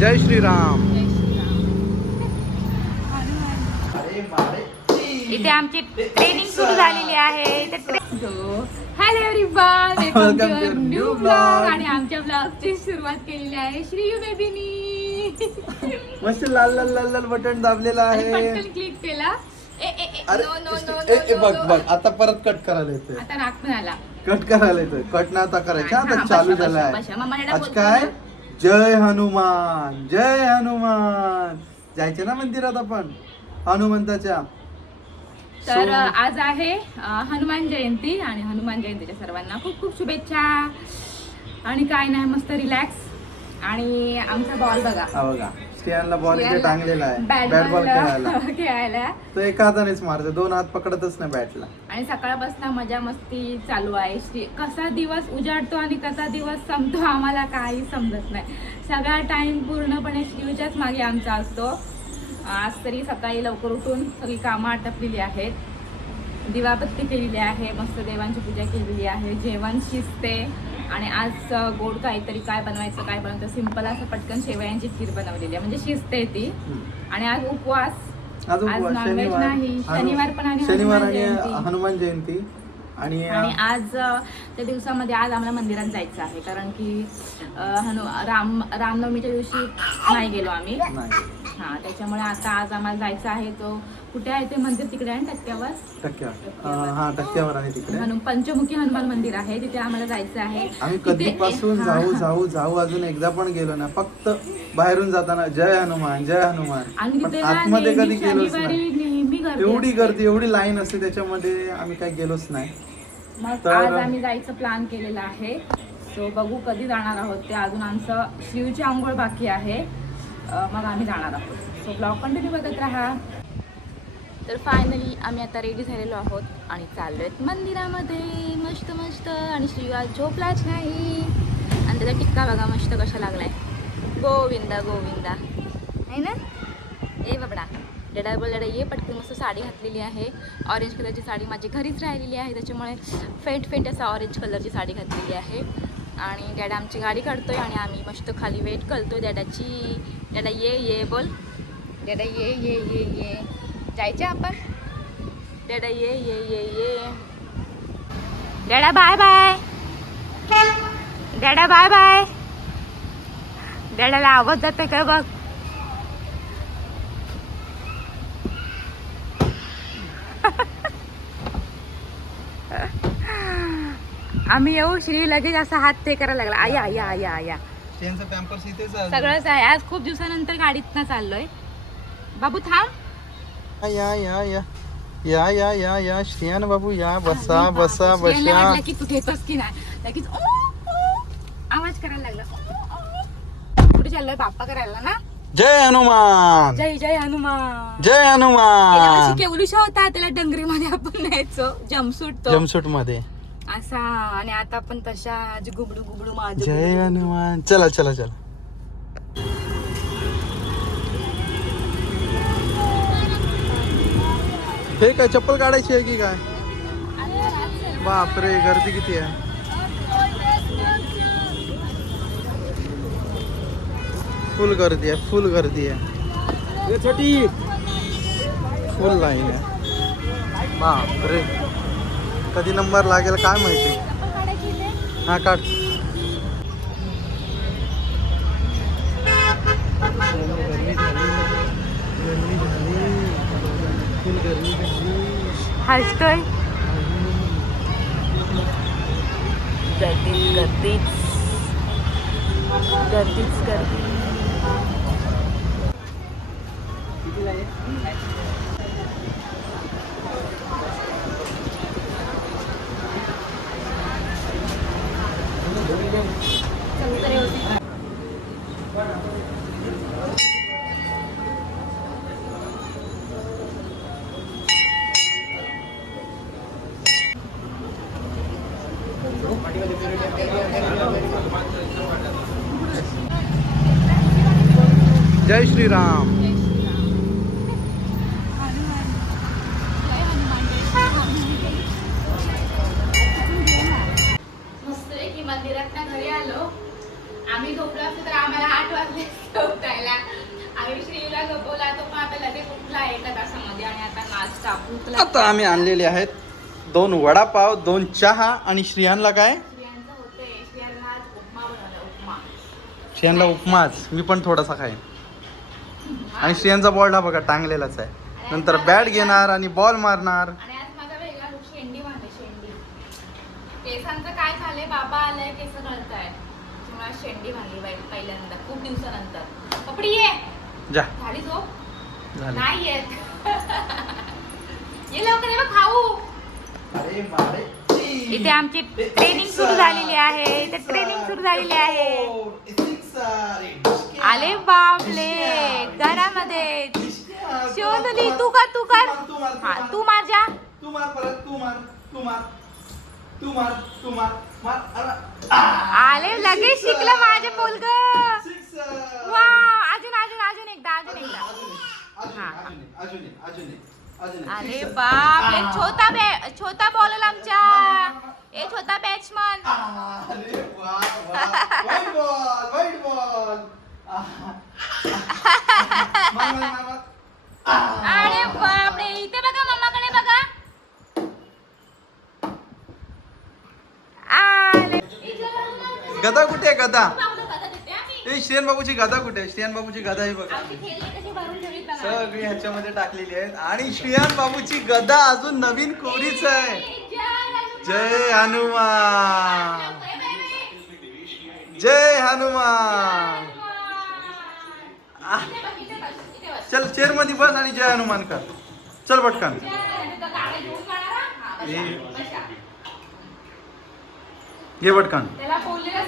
जय श्रीराम. इथे आमची ट्रेनिंग सुरू झालेली आहे. Hello everyone welcome to new blog. आणि आमच्या ब्लॉगची सुरुवात केलेली आहे. श्रीयू बेबीनी मस्त लाल लाल लाल लाल बटन दाबलेलं आहे. क्लिक केला. ए ए ए अरे नो नो नो ए, ए, बघ नो बघ आता परत कट करायला येतोय. आता आला. कट करायला येतोय. कट ना आता करायचं. आता चालू. मम्मा डॅडा आज काय. जय हनुमान जय हनुमान. जायचे ना मंदिरात आपण? हनुमंताच्या. तर आज आहे हनुमान जयंती आणि हनुमान जयंतीच्या सर्वांना खूप खूप शुभेच्छा. आणि काय नाही मस्त रिलॅक्स आणि आमचा बॉल बघा. बघा. स्टियानला बॉल इथे टांगलेला आहे. बॅट बॉल खेळायला. तो एका हातानेच मारतो दोन हात पकडतच नाही बॅटला आणि सकाळपासून मजा मस्ती चालू आहे. कसा दिवस उजाडतो आणि कसा दिवस संपतो आम्हाला काही समजत नाही. सगळा टाइम पूर्णपणे श्रीयूच्याच मागे आमचा असतो. आज तरी सकाळी लवकर उठून सगळी कामं आटपलेली आहेत. दिवाबत्ती केलेली आहे. मस्त देवांची पूजा केलेली आहे. जेवण शिजते. आणि आज गोड काहीतरी काय बनवायचं काय बनवायचं सिंपल असं पटकन शेवयांची खीर बनवलेली आहे. म्हणजे शिजते ती. आणि आज उपवास. आज non-veg नाही. शनिवार पण आणि शनिवार हनुमान आणि जयंती. हनुमान जयंती. आणि आणि आज त्या दिवसामध्ये आज आम्हाला मंदिरात जायचं आहे. कारण की हनु राम रामनवमीच्या दिवशी नाही गेलो आम्ही. हा त्याच्यामुळे आता आज आम्हाला जायचं आहे तो कुठे आहे ते मंदिर तिकडे आहे ना टक्क्यावर? टक्क्यावर. हा आहे तिकडे. हनु पंचमुखी हनुमान मंदिर आहे तिथे आम्हाला जायचं आहे. आम्ही कधीपासून जाऊ. जाऊ जाऊ अजून एकदा पण गेलो ना फक्त बाहेरून जाताना जय हनुमान जय हनुमान. आणि पण आतमध्ये कधी गेलोच नाही. एवढी. गर्दी एवढी लाईन असते त्याच्यामध्ये आम्ही काही गेलोच नाही. मग आज आम्ही जायचं प्लॅन केलेलं आहे. सो बघू कधी जाणार आहोत ते. अजून आमचं शिवची आंघोळ बाकी आहे. मग आम्ही जाणार आहोत. सो ब्लॉग कंटिन्यू बघत राहा. तर फायनली आम्ही आता रेडी झालेलो आहोत आणि चाललो आहेत मंदिरामध्ये. मस्त मस्त. आणि श्री आज झोपलाच नाही. आणि त्याचा टिक्का बघा मस्त कशा लागलाय. गोविंदा गोविंदा. नाही ना? ए बाबडा डेडा बोल डेडा ये. पटकन मस्त साडी घातलेली आहे. ऑरेंज कलरची साडी माझी घरीच राहिलेली आहे. त्याच्यामुळे फेंट फेंट असा ऑरेंज कलरची साडी घातलेली आहे. आणि डॅडा आमची गाडी काढतोय आणि आम्ही मस्त खाली वेट करतोय. डॅडाची डॅडा ये ये बोल. डॅडा ये ये ये ये. जायचे आपण? डॅडा ये ये ये ये. Dada bye bye. Dada bye bye. डॅडाला आवाज जातोय काय बघ? आम्ही येऊ श्री लगेच असा हात ते करायला लागला. आया आया आया आया. पॅम्पर्स इथेच सगळंच आहे. आज खूप दिवसानंतर गाडीतनं चाललोय. बाबू थांब. या या या या या या या. श्रियान बाबू या. बसा बसा बसा. वाटलं की तू घेतोस की नाही. लगेच ओ, ओ, आवाज करायला लागला. ओ, ओ. कुठे चाललोय? बाप्पा करायला ना? जय हनुमान. जय जय हनुमान. जय गेल्या हनुमान केवलुशा होता. त्याला डंगरीमध्ये आपण न्यायचो. जमसूट तो. जमसूटमध्ये असा आणि आता पण तशा आज गुबडू गुबडू माझं जय. हनुमान. चला चला चला. हे काय चप्पल काढायची आहे की काय? बापरे गर्दी किती आहे. फुल गर्दी आहे फुल गर्दी आहे. छोटी. फुल लाईन आहे. बापरे. कधी नंबर लागेल काय माहिती? हा काढ. हसतोय. गर्दीच गर्दीच गर्दीच गर्दी जय श्रीराम. मस्तपैकी मंदिरात ना घरी आलो. आम्ही झोपलो असतो तर आम्हाला आठ वाजले उठायला. आम्ही श्रीला झोपवला तो पण आता लगेच उठला एका तासामध्ये आणि आता नाश्ता भूक लागली. आता आम्ही आणलेले आहेत दोन वडापाव दोन चहा आणि श्रियांला काय? श्रियांला उपमाच. मी पण थोडासा खाईन. आणि श्रियांचा बॉल हा बघा टांगलेलाच आहे. नंतर बॅट घेणार आणि बॉल मारणार. आणि आज माझा वेगळा लुक शेंडी बांधे शेंडी. केसांचं काय झालंय? बाबा आलाय केस गळताय तुम्हाला शेंडी बांधली बाई पहिल्यांदा खूप दिवसानंतर. कपडी ये. जा. झाली झोप? झालं. नाही येत. ये लवकर ये बघ खाऊ. इथे आमची ट्रेनिंग सुरू झालेली आहे. इथे ट्रेनिंग सुरू झालेली आहे. आले बापले घरामध्ये. शिवनुली तू कर तू कर. हा तू माझ्या तू मार परत तू मार तू मार. तू मार तू मार मार. अरे, आले लगेच शिकलं माझे पोलग. वा अजून अजून अजून एकदा अजून एकदा. अजून अजून एक. अरे आ. छोटा बॅ छोटा बॉल आमच्या. ए छोटा बॅट्समन अरे वा वा. वाईट बॉल वाईट बॉल मार मार मार मार अरे बापरे इथे बघा मम्माकडे बघा. आले. गदा कुठे आहे गदा. ए श्रियन बाबूची गदा कुठे आहे? श्रियन बाबूची गदा आहे बघा. आमची थैली कशी भरून ठेवलीत बघा. सगळी ह्याच्यामध्ये टाकलेली आहेत. आणि श्रियान बाबूची गदा अजून नवीन कोरीच आहे? जय हनुमान. जय हनुमान. चल चेअरमध्ये बस आणि जय हनुमान कर. चल पटकन. घे पटकन. त्याला बोललेलं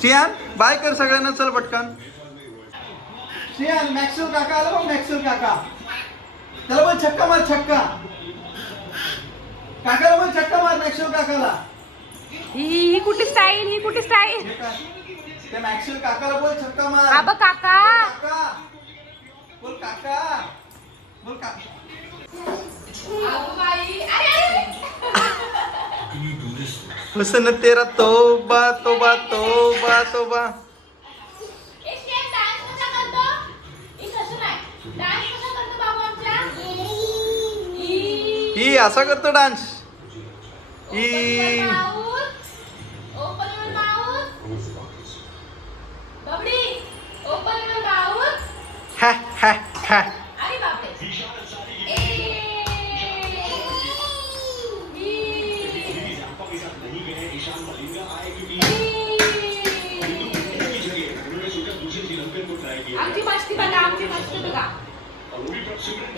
श्रियान बाय कर सगळ्यांना चल पटकन. श्रियान मॅक्सूर काका आला बघ मॅक्सूर काका. त्याला पण छक्का मार छक्का. काकाला पण छक्का मार मॅक्सूर काकाला. ही ही कुठे स्टाईल ही कुठे स्टाईल हे काय? ते मॅक्सूर काकाला बोल छक्का मार. बघ काका. काका बोल काका. बोल का अगं बाई अरे अरे हुसन तेरा तोबा तोबा तोबा. ई. ही असा करतो डान्स. ई. आमची मस्ती बघा आमची मस्ती बघा.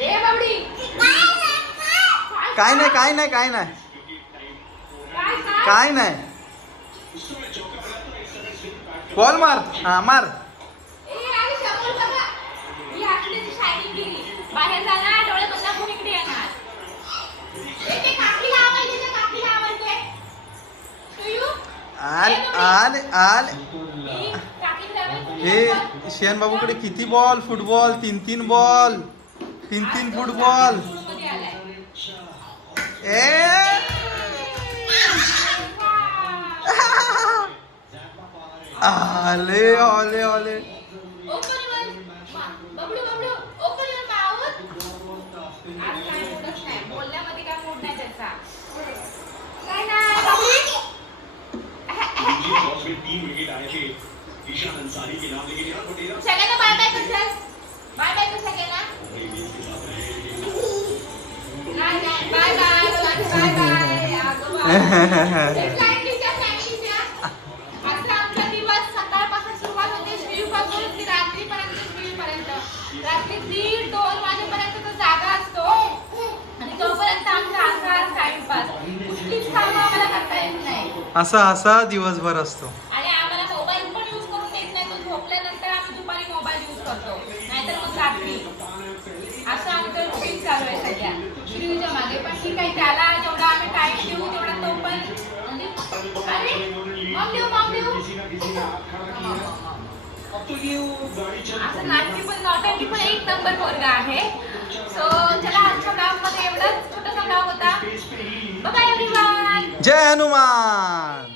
ए बाबडी. काय नाही काय नाही काय नाही. काय काय? काय नाही. बॉल मार. हा मार. ही बाहेर जाणार डोळे बंद करून इकडे येणार. आल आल आल. ही काकीला आवडते हे शियान बाबूकडे किती बॉल फुटबॉल तीन तीन बॉल तीन तीन फुटबॉल ए आले आले आले ओपन युअर बबडू सगळ्यांना बाय बाय कर बाय बाय कर सगळ्यांना. बाय बाय बाय बाय रात्री दीड दोन वाजेपर्यंत तो जागा असतो. आणि तोपर्यंत आमचा टाइमपास. कुठलीच कामं आम्हाला करता येत नाही. असा असा दिवसभर असतो. असं नाटकी पण नौटंकी पण एक नंबर पोरगा आहे. सो चला आजच्या ब्लॉगमध्ये एवढाच. छोटासा ब्लॉग होता. बघा एव्हरीवन जय हनुमान.